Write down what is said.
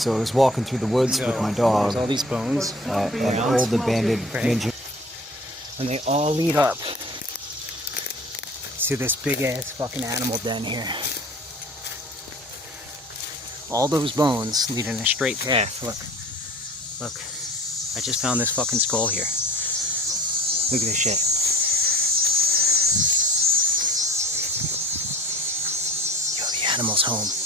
So I was walking through the woods with my dog There's all these bones. at an old abandoned ninja. And they all lead up to this big ass fucking animal den here. All those bones lead in a straight path. Look. Look. I just found this fucking skull here. Look at this shit. Yo, the animal's home.